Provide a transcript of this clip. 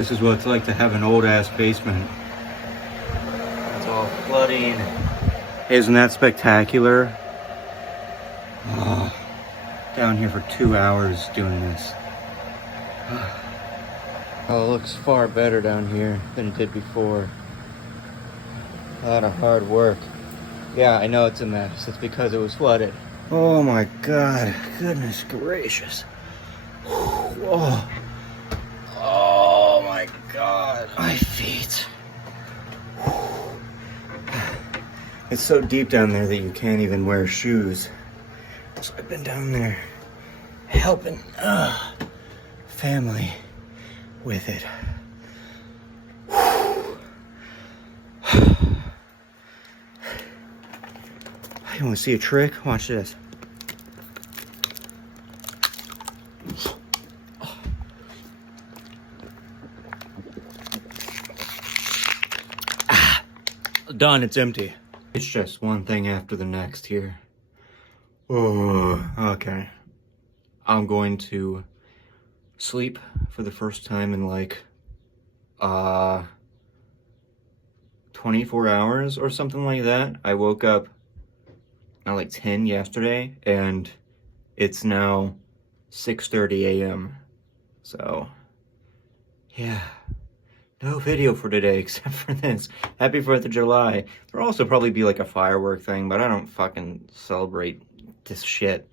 This is what it's like to have an old-ass basement. It's all flooding. Isn't that spectacular? Oh, down here for 2 hours doing this. Oh, it looks far better down here than it did before. A lot of hard work. Yeah, I know it's a mess. It's because it was flooded. Oh my God, goodness gracious. Whoa. Oh my God, my feet. It's so deep down there that you can't even wear shoes. So I've been down there helping family with it. You want to see a trick? Watch this. Done, it's empty. It's just one thing after the next here. Oh, okay. I'm going to sleep for the first time in like 24 hours or something like that. I woke up at like 10 yesterday and it's now 6:30 a.m. So yeah, no video for today except for this. Happy 4th of July. There'll also probably be like a firework thing, but I don't fucking celebrate this shit.